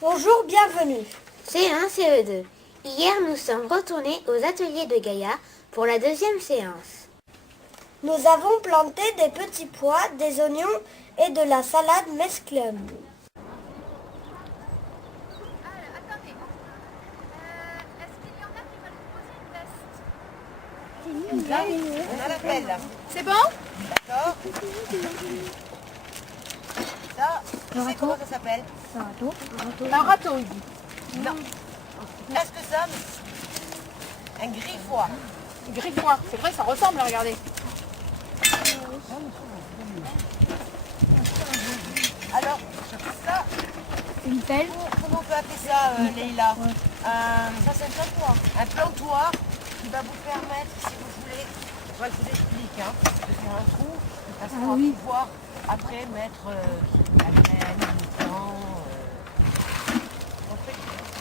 Bonjour, bienvenue. C1, CE2. Hier, nous sommes retournés aux ateliers de Gaïa pour la deuxième séance. Nous avons planté des petits pois, des oignons et de la salade mesclun. Attendez, est-ce qu'il y en a qui veulent poser une veste? On a l'appel là. C'est bon? D'accord. Ça, tu sais comment ça s'appelle? Un râteau, il dit. Non. Est-ce que ça? Un griffoir. Griffoir, c'est vrai, ça ressemble, regardez. Alors, ça, Une pelle. comment on peut appeler ça, Leïla? Ça, c'est un plantoir. Un plantoir qui va vous permettre, si vous voulez, je vous explique, hein, de faire un trou, parce qu'on va pouvoir après mettre la graine, le temps.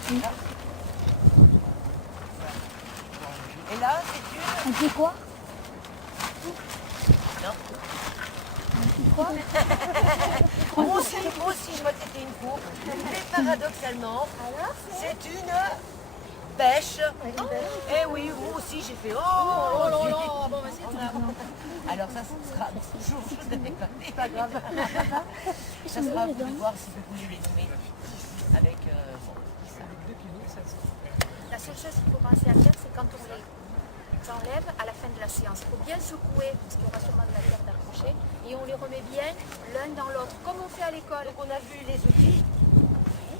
Là. Et là, c'est une... On fait quoi? Non. Moi aussi, je crois que c'était une courbe. Mais paradoxalement, c'est une pêche. Eh oui, moi aussi j'ai fait oh là là, bon, bah, c'est grave. Alors ça sera toujours chose avec c'est pas grave. Ça sera à vous de voir si vous voulez les nommer avec La seule chose qu'il faut penser à faire, c'est quand on les enlève à la fin de la séance. Il faut bien secouer, parce qu'il y aura sûrement de la terre d'accrocher, et on les remet bien l'un dans l'autre, comme on fait à l'école. Donc on a vu les outils,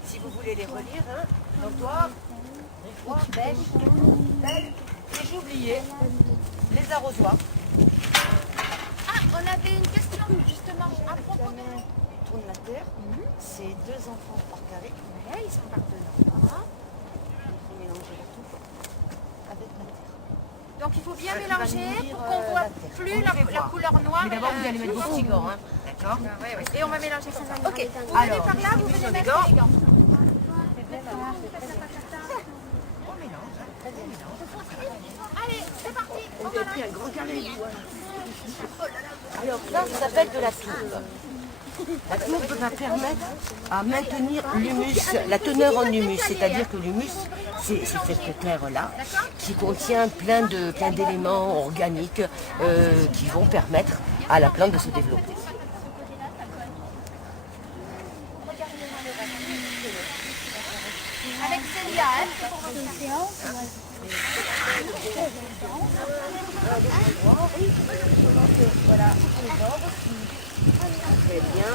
si vous voulez les relire, hein. Plantoir, griffoir, pelle, et j'ai oublié les arrosoirs. Ah, on avait une question justement à propos de... Tourne la terre, c'est 2 enfants par carré. Ouais, ils sont partenaires. Il faut mélanger le tout avec la terre. Donc il faut bien Qui va mélanger nourrir, pour qu'on ne voit la terre. plus On la fait la voir. couleur noire. Mais d'abord, vous allez mettre vos petits gants, hein. D'accord? Et on va mélanger ça. Ok, vous venez Alors, par là, vous venez distribution des mettre gants. les gants. On mélange, hein. On mélange. Allez, c'est parti. On a pris un grand carré. Alors ça s'appelle de la tourbe. La tourbe va permettre à maintenir l'humus, la teneur en humus, c'est-à-dire que l'humus, c'est cette terre-là qui contient plein d'éléments organiques qui vont permettre à la plante de se développer. Avec Célia, hein. Voilà, très bien.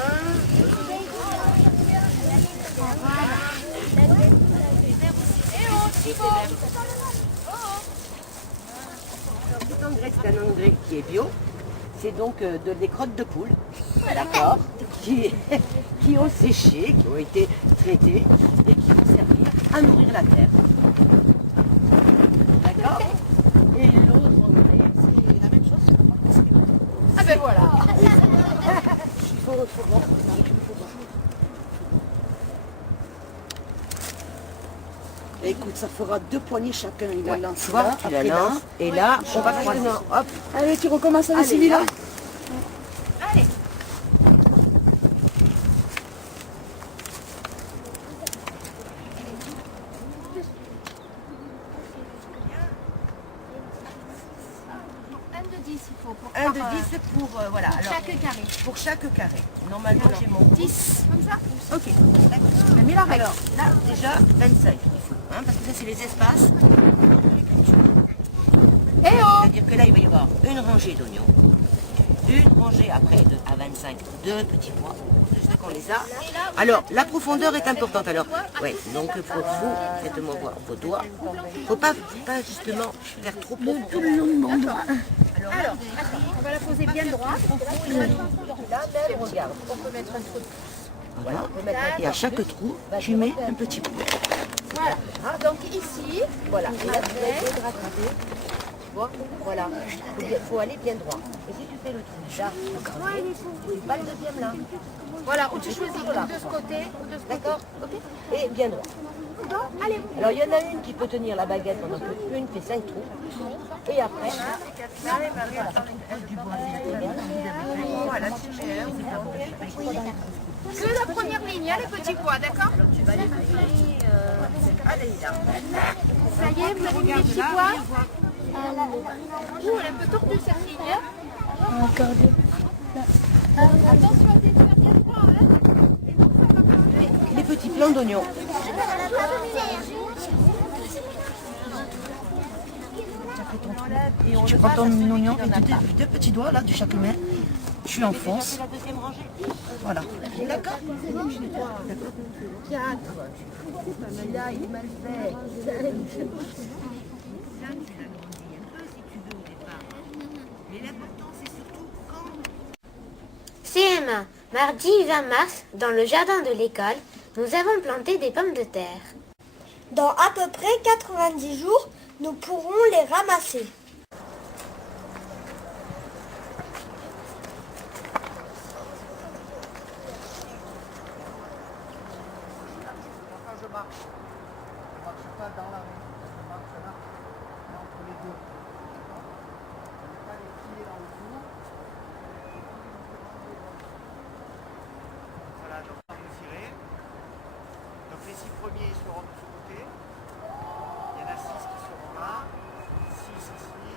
Cet engrais, c'est un engrais qui est bio. C'est donc des crottes de poule, d'accord, qui ont séché, qui ont été traitées et qui vont servir à nourrir la terre. D'accord? Et l'autre engrais, c'est la même chose. Ah ben voilà. Il faut voir. Écoute, ça fera 2 poignées chacun. Il la lance là, tu la lances, et là, on va croiser. Hop. Allez, tu recommences avec Allez, celui-là. là. Allez. Un de 10 il faut pour 1 de 10 pour, voilà. Alors, chaque carré. pour chaque carré. Normalement, j'ai mon 10, comme ça. Ok. Mais mets la règle. Alors, là, déjà, 25 il faut. Hein, parce que ça, c'est les espaces. Eh oh. C'est-à-dire que là, il va y avoir une rangée d'oignons. Une rangée après à 25 de petits pois. Je sais qu'on les a. Alors, la profondeur est importante. Alors, ouais, donc pour vous, faites-moi voir vos doigts. Faut pas justement faire trop profond. Alors, on va la poser bien droite. Là, même, regarde. On peut mettre un trou. Voilà. Et à chaque trou, tu mets un petit pot. Voilà. Donc ici, Voilà. Et là, tu vas essayer de rattraper. Tu vois? Voilà. Il faut aller bien droit. Et si tu fais le trou là, pas le deuxième là. voilà, où tu choisis ou de ce côté, ou de ce côté. D'accord? Et bien droit. Allez. Alors il y en a une qui peut tenir la baguette pendant que une fait 5 trous. Et après, Que la première ligne, hein, les petits pois, d'accord? Allez, là. Ça y est, vous avez mis les petits pois? Ouh, elle est un peu tordue cette ligne. Hein. Attention à tes faire bien droit, hein. Et donc ça va pas. Les petits plants d'oignons. Et tu prends ton oignon et deux petits doigts là de chaque main. Tu enfonces. Voilà. D'accord. Celui-là, il est mal fait. CM1, mardi 20 mars, dans le jardin de l'école, nous avons planté des pommes de terre. Dans à peu près 90 jours, nous pourrons les ramasser. Quand je marche pas dans la rue, je marche là, entre les deux. Je mets pas les pieds dans le cou. Voilà, donc on va tirer. Donc les 6 premiers seront de ce côté. Il y en a 6 qui seront là, 6 ici,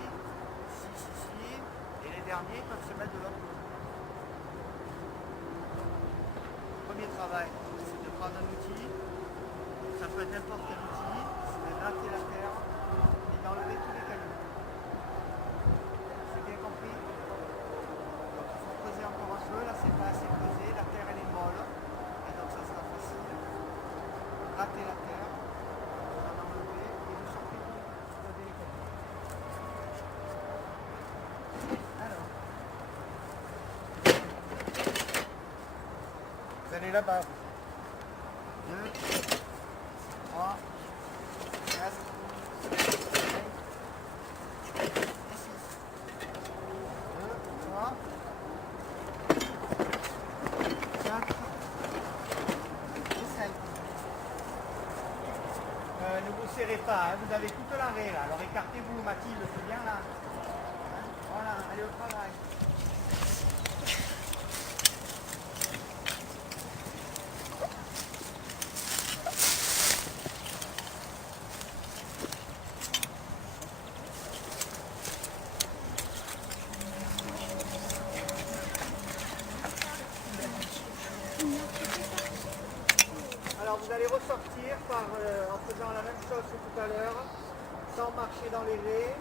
6 ici, et les derniers peuvent se mettre de l'autre côté. Premier travail, c'est de prendre un outil. Ça peut être n'importe quel outil, c'est de gratter la terre et d'enlever tous les cailloux. C'est bien compris? Donc il faut creuser encore un peu, là c'est pas assez creusé, la terre elle est molle, et donc ça sera facile. Gratter la terre, en enlever, et vous sortez tout, vous avez les cailloux. Alors, vous allez là-bas. 2, 3, 4, 5, 6, 2, 3, 4 et 5. Ne vous serrez pas, hein, vous avez toute l'arrêt là. Alors écartez-vous, Mathilde, c'est bien là. Hein, voilà, allez au travail. Alors vous allez ressortir en faisant la même chose que tout à l'heure, sans marcher dans les raies.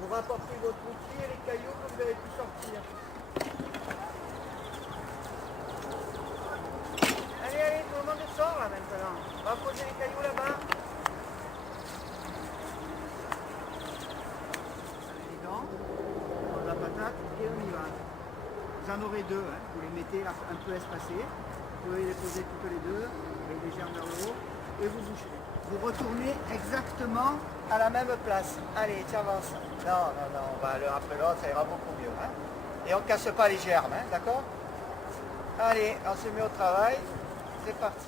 Vous rapportez votre outil et les cailloux que vous avez pu sortir. Allez, allez, tout le monde sort là maintenant. On va poser les cailloux là-bas. Allez les dents, on prend la patate et on y va. Vous en aurez deux, hein. Vous les mettez là, un peu espacés. Vous pouvez les poser toutes les deux, avec les jambes vers le haut, et vous bouchez. Vous retournez exactement à la même place. Allez, tu avances. Non, non, non, on va l'un après l'autre, ça ira beaucoup mieux. Hein. Et on ne casse pas les germes, hein, d'accord? Allez, on se met au travail. C'est parti.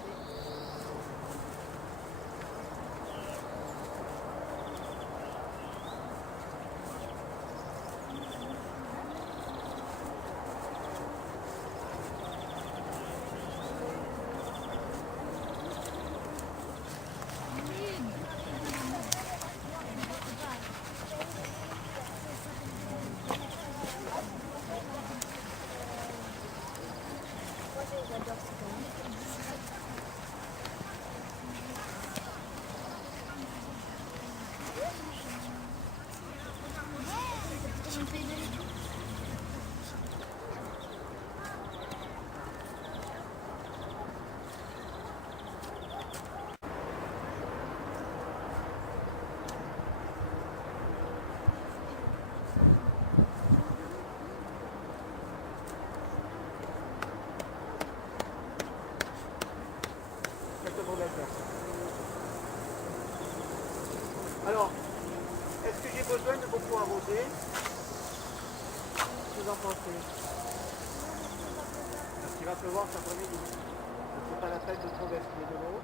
Alors, est-ce que j'ai besoin de beaucoup arroser? Qu'est-ce que vous en pensez? Parce qu'il va pleuvoir cet après-midi. C'est pas la peine de trop gaspiller de l'eau.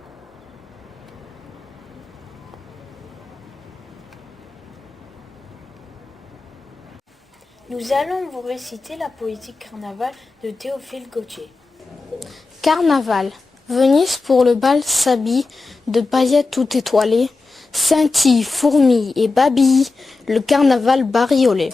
Nous allons vous réciter la poétique carnaval de Théophile Gautier. Carnaval. Venise pour le bal s'habille de paillettes tout étoilées, scintille, fourmille et babille, le carnaval bariolé.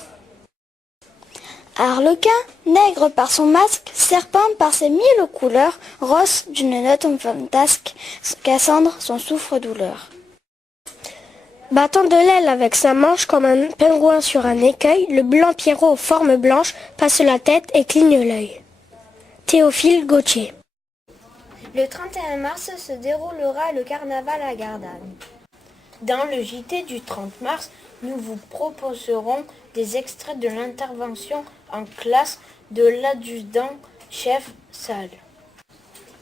Arlequin, nègre par son masque, serpent par ses mille couleurs, rosse d'une note fantasque, Cassandre son souffre-douleur. Battant de l'aile avec sa manche comme un pingouin sur un écueil, le blanc Pierrot aux formes blanches passe la tête et cligne l'œil. Théophile Gautier. Le 31 mars se déroulera le carnaval à Gardanne. Dans le JT du 30 mars, nous vous proposerons des extraits de l'intervention en classe de l'adjudant-chef Salle.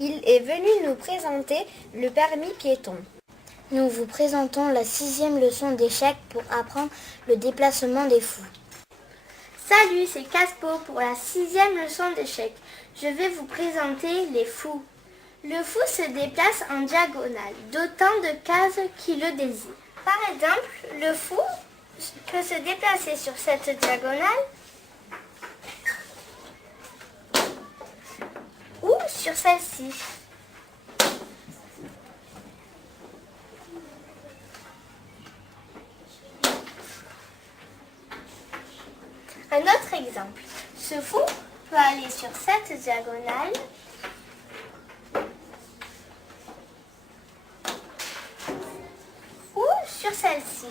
Il est venu nous présenter le permis piéton. Nous vous présentons la 6e leçon d'échecs pour apprendre le déplacement des fous. Salut, c'est Caspo pour la 6e leçon d'échecs. Je vais vous présenter les fous. Le fou se déplace en diagonale d'autant de cases qu'il le désire. Par exemple, le fou peut se déplacer sur cette diagonale ou sur celle-ci. Un autre exemple, ce fou peut aller sur cette diagonale ou sur celle-ci.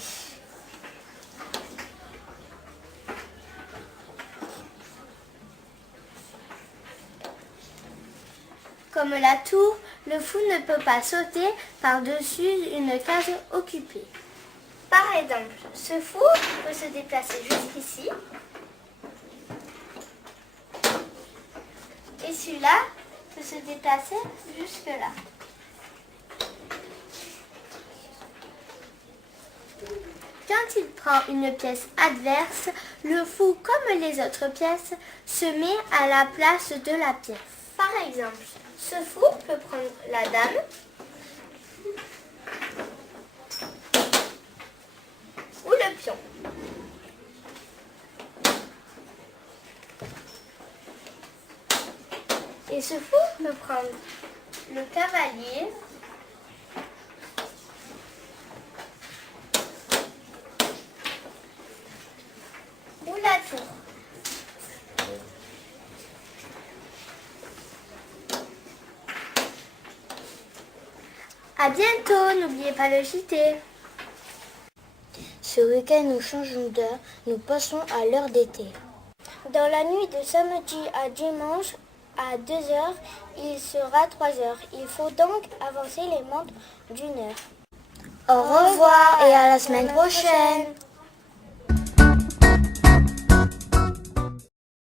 Comme la tour, le fou ne peut pas sauter par-dessus une case occupée. Par exemple, ce fou peut se déplacer jusqu'ici. Et celui-là peut se déplacer jusque-là. Quand il prend une pièce adverse, le fou, comme les autres pièces, se met à la place de la pièce. Par exemple, ce fou peut prendre la dame ou le pion. Et ce fou peut prendre le cavalier ou la tour. À bientôt, n'oubliez pas le JT. Ce week-end, nous changeons d'heure, nous passons à l'heure d'été. Dans la nuit de samedi à dimanche, à 2h, il sera 3h. Il faut donc avancer les montres d'1 heure. Au revoir et à la semaine prochaine.